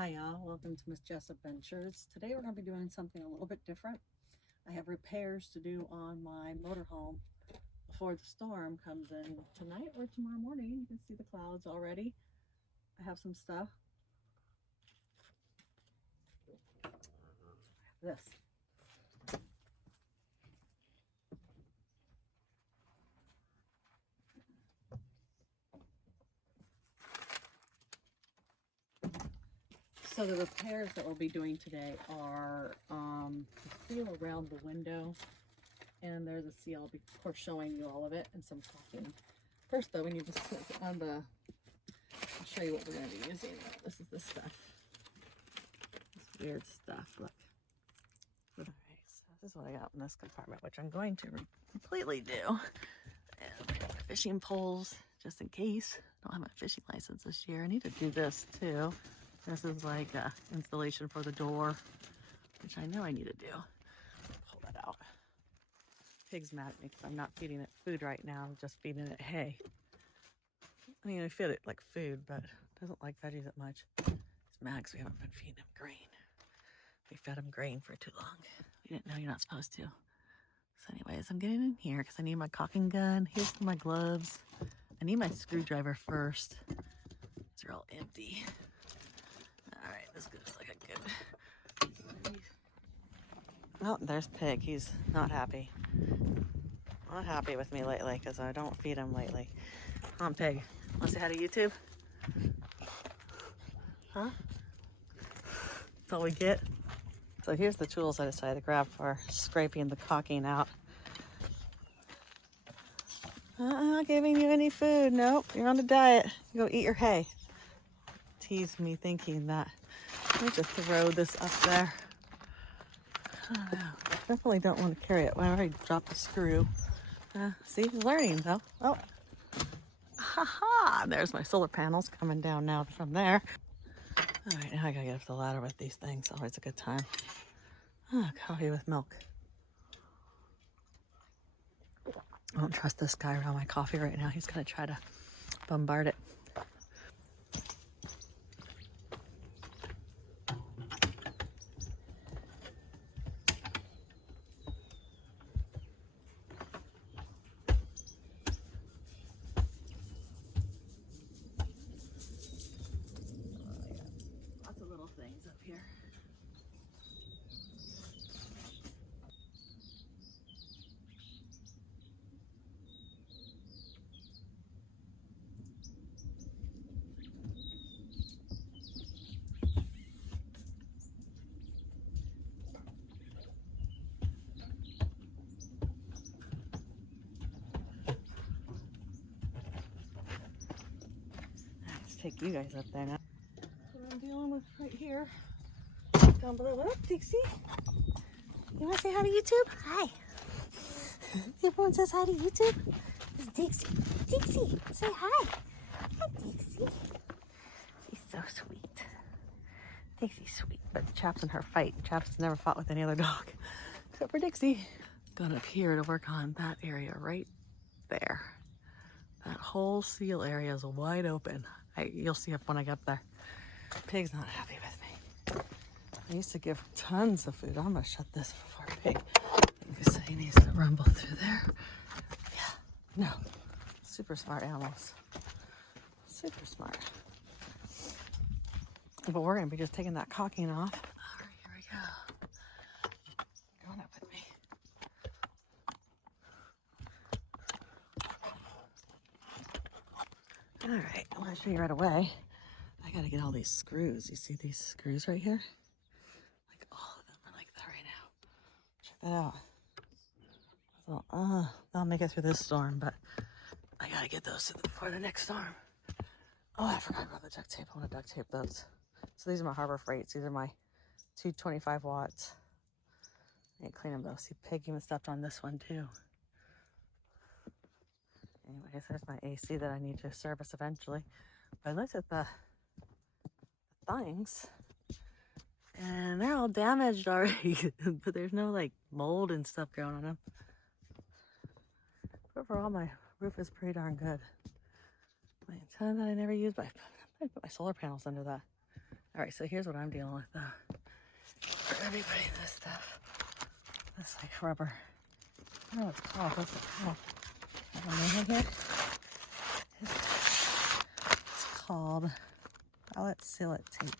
Hi y'all, welcome to Miss Jess Adventures. Today we're going to be doing something a little bit different. I have repairs to do on my motorhome before the storm comes in tonight or tomorrow morning. You can see the clouds already. I have some stuff. This. So the repairs that we'll be doing today are the seal around the window, and there's a seal, of course, showing you all of it, and some caulking. First though, we need to put on the, I'll show you what we're going to be using. This is this stuff. This weird stuff, look. Alright, so this is what I got in this compartment, which I'm going to completely do. And I got my fishing poles, just in case. I don't have my fishing license this year. I need to do this too. This is like installation for the door, which I know I need to do. Pull that out. Pig's mad at me because I'm not feeding it food right now. I'm just feeding it hay. I mean, I feed it like food, but it doesn't like veggies that much. It's mad because we haven't been feeding him grain. We fed him grain for too long. We didn't know you're not supposed to. So anyways, I'm getting in here because I need my caulking gun. Here's my gloves. I need my screwdriver first. These are all empty. All right, this looks like a good... Oh, there's Pig. He's not happy. Not happy with me lately because I don't feed him lately. Come on, Pig. Want to say hi to YouTube? Huh? That's all we get? So here's the tools I decided to grab for scraping the caulking out. Giving you any food. Nope, you're on a diet. You go eat your hay. Tease me thinking that. Let me just throw this up there. I don't know. Definitely don't want to carry it. I already dropped the screw. See, he's learning though. Oh, haha! There's my solar panels coming down now from there. All right, now I gotta get up the ladder with these things. Always a good time. Coffee with milk. I don't trust this guy around my coffee right now. He's gonna try to bombard it. Lots of little things up here. Let's take you guys up there now. What I'm dealing with right here. Down below. What up, Dixie? You want to say hi to YouTube? Hi. Everyone says hi to YouTube. It's Dixie. Dixie, say hi. Hi, Dixie. She's so sweet. Dixie's sweet, but Chaps and her fight. Chaps has never fought with any other dog, except for Dixie. Gone up here to work on that area right there. That whole seal area is wide open. You'll see it when I get up there. Pig's not happy with me. I used to give tons of food. I'm gonna shut this before Pig. Because he needs to rumble through there. Yeah, no. Super smart animals. Super smart. But we're gonna be just taking that caulking off. All right, here we go. Going up with me. All right, I want to show you right away. I gotta get all these screws. You see these screws right here? Like all of them are like that right now. Check that out. So, they'll make it through this storm, but I gotta get those before the next storm. Oh, I forgot about the duct tape. I want to duct tape those. So these are my Harbor Freights. These are my 225 watts. I need to clean them though. See, Pig even stepped on this one too. Anyways, there's my AC that I need to service eventually. But I looked at the things and they're all damaged already. But there's no like mold and stuff growing on them. But overall, my roof is pretty darn good. My antenna that I never used, but I put my solar panels under that. All right, so here's what I'm dealing with though. We're gonna be putting this stuff, this like rubber. I don't know what it's called. What's it called? I don't know here. It's called Butyl Sealant Tape.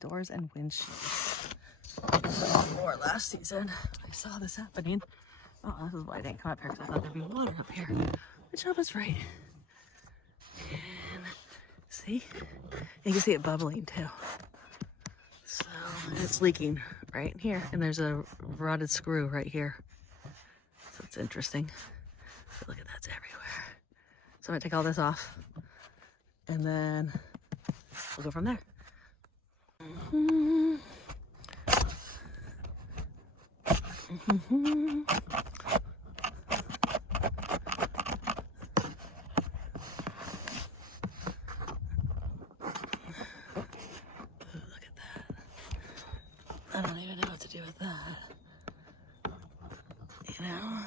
Doors and windshields. Or last season, I saw this happening. Oh, this is why I didn't come up here, because I thought there'd be water up here. Which I was right. And see? You can see it bubbling too. So it's leaking right here. And there's a rotted screw right here. So it's interesting. But look at that's everywhere. So I'm gonna take all this off. And then we'll go from there. I don't even know what to do with that. You know,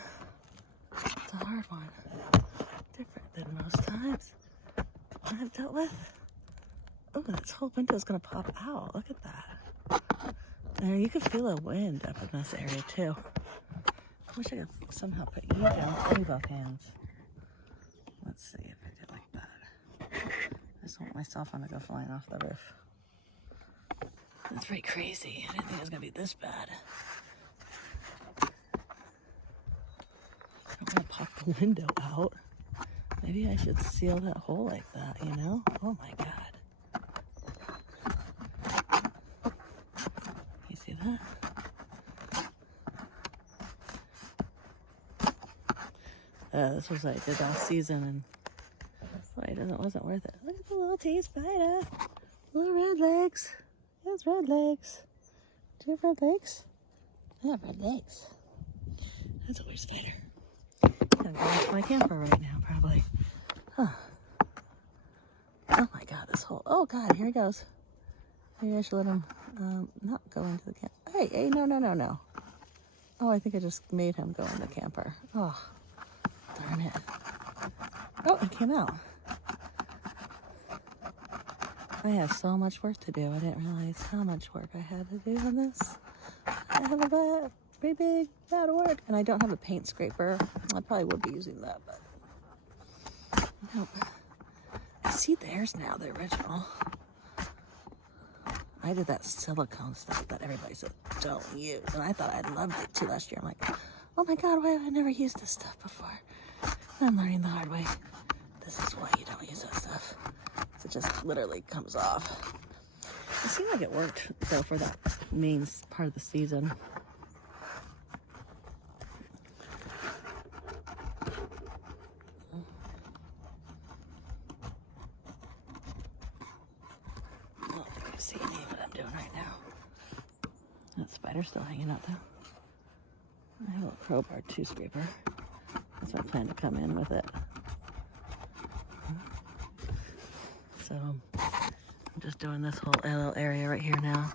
it's a hard one. Different than most times I've dealt with. Oh, this whole window's gonna pop out. Look at that. There, you can feel a wind up in this area too. I wish I could somehow put you down in both hands. Let's see if I did like that. I just want my cell phone to go flying off the roof. That's pretty crazy. I didn't think it was gonna be this bad. I don't want to pop the window out. Maybe I should seal that hole like that, you know? Oh my God. You see that? This was what I did last season, and boy, it wasn't worth it. Look at the little tea spider. Little red legs. That's red legs. Do you have red legs? I have red legs. That's a weird spider. I'm going to my camper right now, probably. Huh. Oh my God, this whole. Oh God, here he goes. Maybe I should let him not go into the camper. Hey, no. Oh, I think I just made him go in the camper. Oh, darn it. Oh, he came out. I have so much work to do. I didn't realize how much work I had to do on this. I have a pretty big bad work, and I don't have a paint scraper. I probably would be using that, but nope. See, there's now the original. I did that silicone stuff that everybody said don't use, and I thought I'd loved it too last year. I'm like, oh my God, why have I never used this stuff before? I'm learning the hard way. This is why you don't use that stuff. It just literally comes off. It seemed like it worked though for that main part of the season. I don't think you see me what I'm doing right now. That spider's still hanging out though. I have a little crowbar too scraper. That's my plan to come in with it. So I'm just doing this whole little area right here now.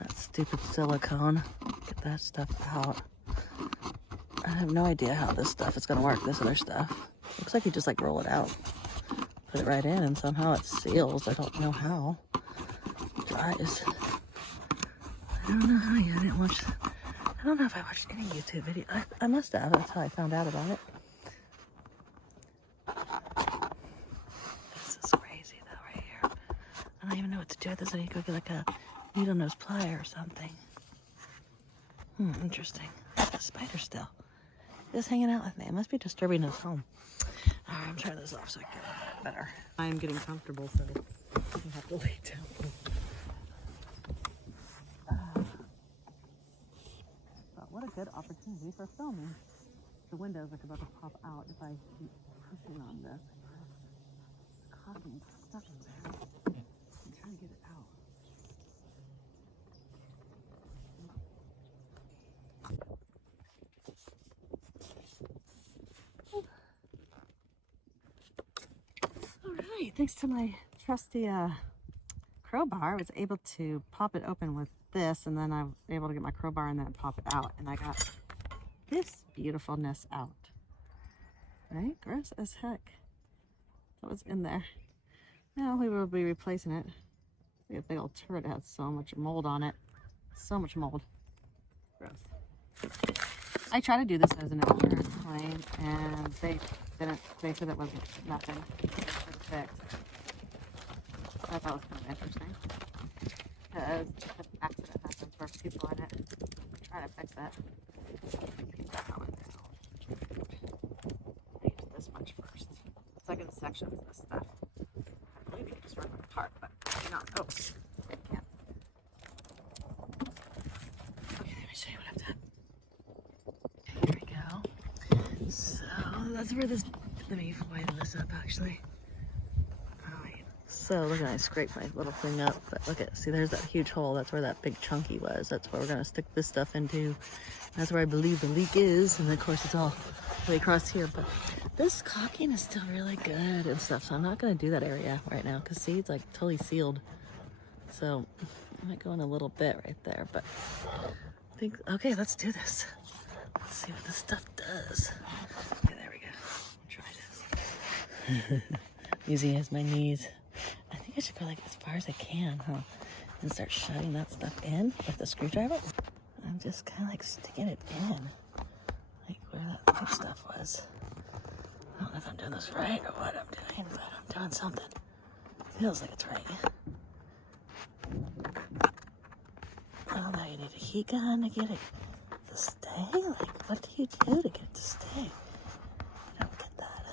That stupid silicone. Get that stuff out. I have no idea how this stuff is gonna work, this other stuff. Looks like you just like roll it out. Put it right in and somehow it seals. I don't know how. It dries. I don't know how yet. I don't know if I watched any YouTube video. I must have. That's how I found out about it. This is crazy though right here. I don't even know what to do with this. I need to go get like a needle nose plier or something. Interesting. The spider still. Just hanging out with me. It must be disturbing his home. Alright, I'm turning this off so I can get better. I'm getting comfortable, so I have to lay down. But what a good opportunity for filming. The windows are about to pop out if I keep pushing on this. The caulking's stuck in there. I'm trying to get it out. Alright, thanks to my trusty crowbar, I was able to pop it open with this, and then I was able to get my crowbar and then pop it out, and I got this beautifulness out. Right? Gross as heck. that was in there. Now we will be replacing it. See a big old turret has so much mold on it. So much mold. Gross. I tried to do this as an insurance claim, and they said it wasn't nothing. It was fixed. I thought it was kind of interesting. Because if an accident happens where people in it, try to fix it. Keep that going down. I use this much first. It's like in sections, this stuff. I believe you can just rip it apart, but maybe not. Oh, you can't. Okay, let me show you what I've done. Here we go. So that's where this, let me widen this up actually. Alright, so look at, I scraped my little thing up, but look at, see there's that huge hole, that's where that big chunky was. That's where we're gonna stick this stuff into. That's where I believe the leak is, and of course it's all way across here, but this caulking is still really good and stuff, so I'm not gonna do that area right now, because see, it's like totally sealed. So I might go in a little bit right there, but I think, okay, let's do this. Let's see what this stuff does. Okay, there we go. Try this. Easy as my knees. I think I should go like as far as I can, huh? And start shutting that stuff in with the screwdriver. I'm just kind of like sticking it in, like where that big stuff was. I don't know if I'm doing this right or what I'm doing, but I'm doing something. Feels like it's right. I don't know, you need a heat gun to get it to stay? Like, what do you do to get it to stay? I don't get that.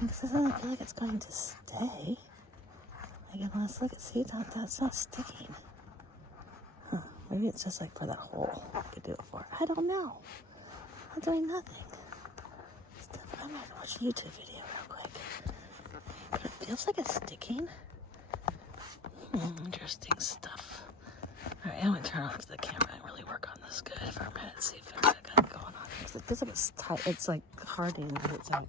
Because it doesn't feel like it's going to stay. Like, let's look at, see, that's not sticking. Huh, maybe it's just like for that hole I could do it for. I don't know. I'm doing nothing. I'm gonna watch a YouTube video real quick. But it feels like it's sticking. Interesting stuff. Alright, I'm gonna turn off the camera and really work on this good for a minute and see if it's got going on. Because it feels like it's tight. It's like hardening because it's out.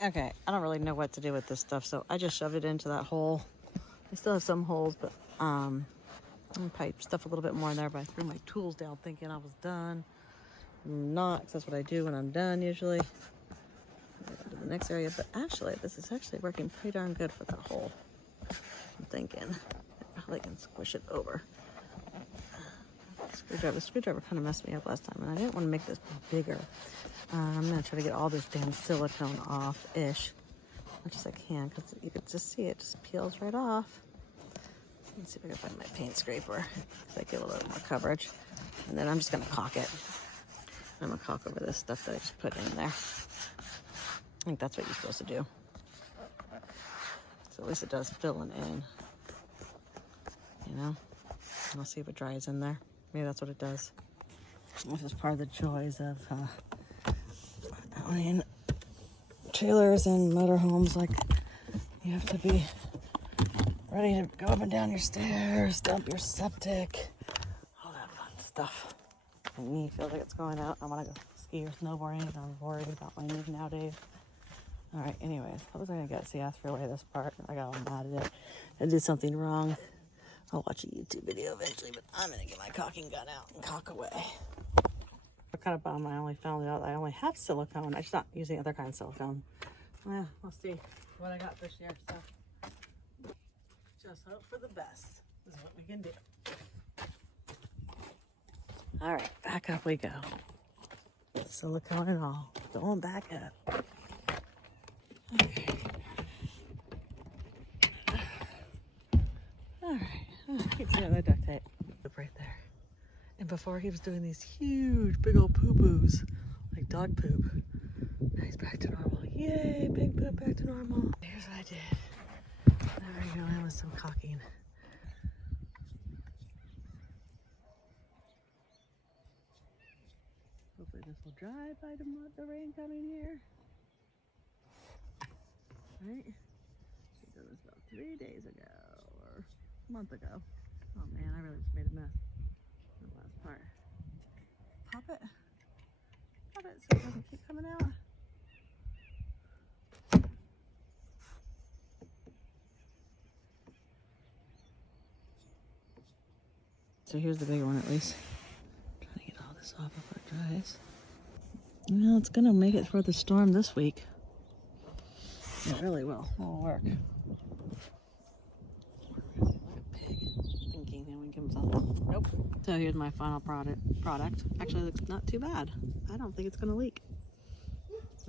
Okay, I don't really know what to do with this stuff, so I just shoved it into that hole. I still have some holes, but I'm gonna probably stuff a little bit more in there, but I threw my tools down thinking I was done. I'm not, because that's what I do when I'm done usually. Go to the next area, but actually, this is actually working pretty darn good for that hole. I'm thinking I probably can squish it over. The screwdriver kind of messed me up last time, and I didn't want to make this bigger. I'm gonna try to get all this damn silicone off-ish, much as I can, because you can just see it just peels right off. Let's see if I can find my paint scraper, so I get a little bit more coverage, and then I'm just gonna caulk it. I'm gonna caulk over this stuff that I just put in there. I think that's what you're supposed to do. So at least it does filling in, you know? And I'll see if it dries in there. Maybe that's what it does. This is part of the joys of owning trailers and motorhomes. Like, you have to be ready to go up and down your stairs, dump your septic, all that fun stuff. And me feels like it's going out. I want to go ski or snowboarding. I'm worried about my knees nowadays. All right, anyways, what was I gonna get? See, I threw away this part. I got all mad at it. I did something wrong. I'll watch a YouTube video eventually, but I'm gonna get my caulking gun out and caulk away. I'm kind of bummed I only found out I only have silicone. I should not use the other kind of silicone. Well, we'll see what I got this year. So just hope for the best is what we can do. All right, back up we go. Silicone and all, going back up. Okay. All right. Oh, I keep seeing the duct tape right there. And before he was doing these huge, big old poo-poos, like dog poop. Now he's back to normal. Yay, big poop back to normal. Here's what I did. Now we're going in with some caulking. Hopefully this will dry by the rain coming here. Right? We did this about 3 days ago, or a month ago. Oh man, I really just made a mess. The last part. Pop it. Pop it so it doesn't keep coming out. So here's the bigger one at least. I'm trying to get all this off before it dries. Well, it's gonna make it for the storm this week. It really will. It'll work. Thinking he would give himself. Nope. So here's my final product. Actually, it looks not too bad. I don't think it's gonna leak.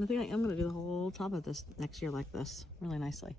I think I'm gonna do the whole top of this next year like this, really nicely.